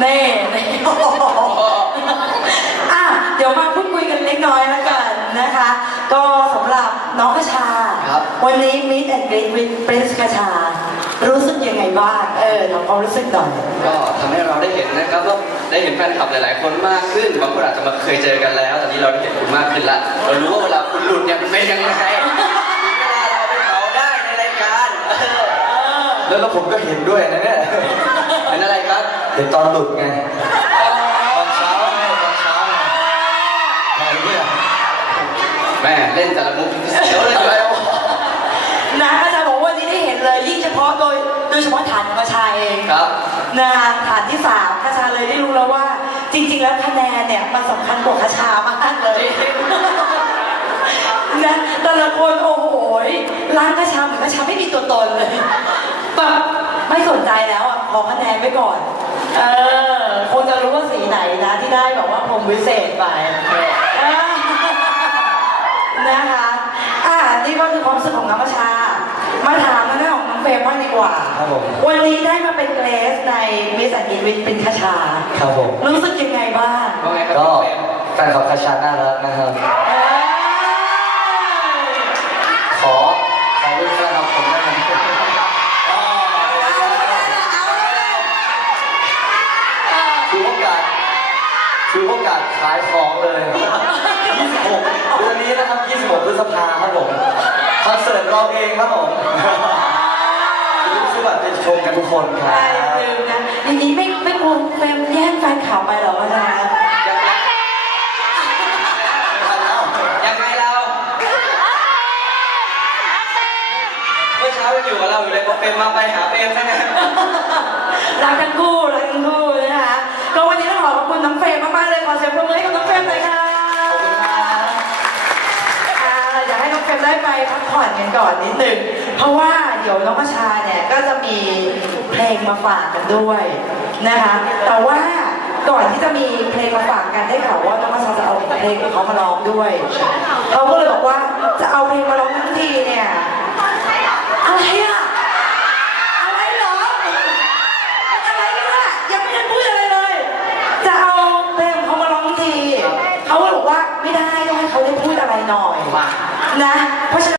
เน่เน่โอ้โหอะเดี๋ยวมาพูดคุยกันเล็กน้อยแล้วกันนะคะ ก็สำหรับน้องกระชาครับวันนี้มิสแอนด์กรีนวินปรินซ์กระชา รู้สึกยังไงบ้างเออทำความรู้สึกหน่อยก็ทำให้เราได้เห็นนะครับว่าได้เห็นแฟนคลับหลาย ๆ คนมากขึ้นบางคนอาจจะมาเคยเจอกันแล้วตอนนี้เราได้เห็นคุณมากขึ้นละเรารู้ว่าเวลาคุณหลุดเนี่ยมันเป็นยังไงถึงเวลาเราไปเผาได้ในรายการเออแล้วแล้วผมก็เห็นด้วยนะเนี่ย เป็นอะไรครับเห็นตอนหลุดไง ตอนเช้าไงตอนเช้าไงไหนเนี่ยแม่เล่นแต่ละมุกเดี๋ยวเลยเดี๋ยวเลยนะอาจารย์บอกว่าวันนี้ได้เห็นเลยยิ่งเฉพาะโดยโดยเฉพาะฐานของกระชาเองครับนะคะฐานที่สามกระชาเลยได้รู้แล้วว่า จริง ๆ แล้วคะแนนเนี่ยมันสำคัญกว่ากระชามากเลยนะแต่ละคนโอ้โหร้านกระชาเหมือนกระชาไม่มีตัวตนเลยแบบไม่สนใจแล้วอะ ขอคะแนนไว้ก่อน เออคงจะรู้ว่าสีไหนนะที่ได้แบบว่าผมวิเศษไปเออนะคะ อ่านี่ก็คือความรู้สึกของน้องกระชา มาถามเรื่องของน้องเฟรมว่างดีกว่า ครับผม วันนี้ได้มาเป็นเกรสในมิสแอนด์วินเป็นคาชา ครับผม รู้สึกยังไงบ้างว่าไงครับก็พี่เฟรมแฟนคลับคาชาน่ารักนะครับ เอ้ย ขอขอเป็นแฟนคลับผมได้ไหม อ๋อ คือโอกาส คือโอกาสขายของเลย26เดือนนี้นะครับ26พฤษภาครับผมคอนเสิร์ตเราเองครับผมอย่าลืมซื้อบัตรไปชมกันทุกคนครัใช่บลืมนะอย่างนี้ไม่ไม่กลัวเฟรมแย่งแฟนข่าวไปเหรอวะนะยังไงเราเมื่อเช้ายังอยู่กับเราอยู่เลยพอเฟรมมาไปหาเฟรมซะงั้นรักทั้งคู่รักทั้งคู่ เฟรมมากๆเลยขอเสียงปรบมือให้กับน้องเฟรมหน่อยค่ะอ่าอยากให้น้องเฟรมได้ไปพักผ่อนกันก่อนนิดหนึ่งเพราะว่าเดี๋ยวน้องประชาเนี่ยก็จะมีเพลงมาฝากกันด้วยนะคะ แต่ว่าก่อนที่จะมีเพลงมาฝากกันได้ข่าวว่าน้องประชาจะเอาเพลงของเขามาร้องด้วยเขาก็เลยบอกว่าจะเอาเพลงมาร้องทั้งทีเนี่ยอะไรอะอะไรเหรอ อะไรเนี่ยยังไม่ได้พูดอะไรเลย จะเอาเพลงของเขามาร้องที เขาก็บอกว่าไม่ได้ต้องใหน่อยว่ะนะเพราะฉะนั้น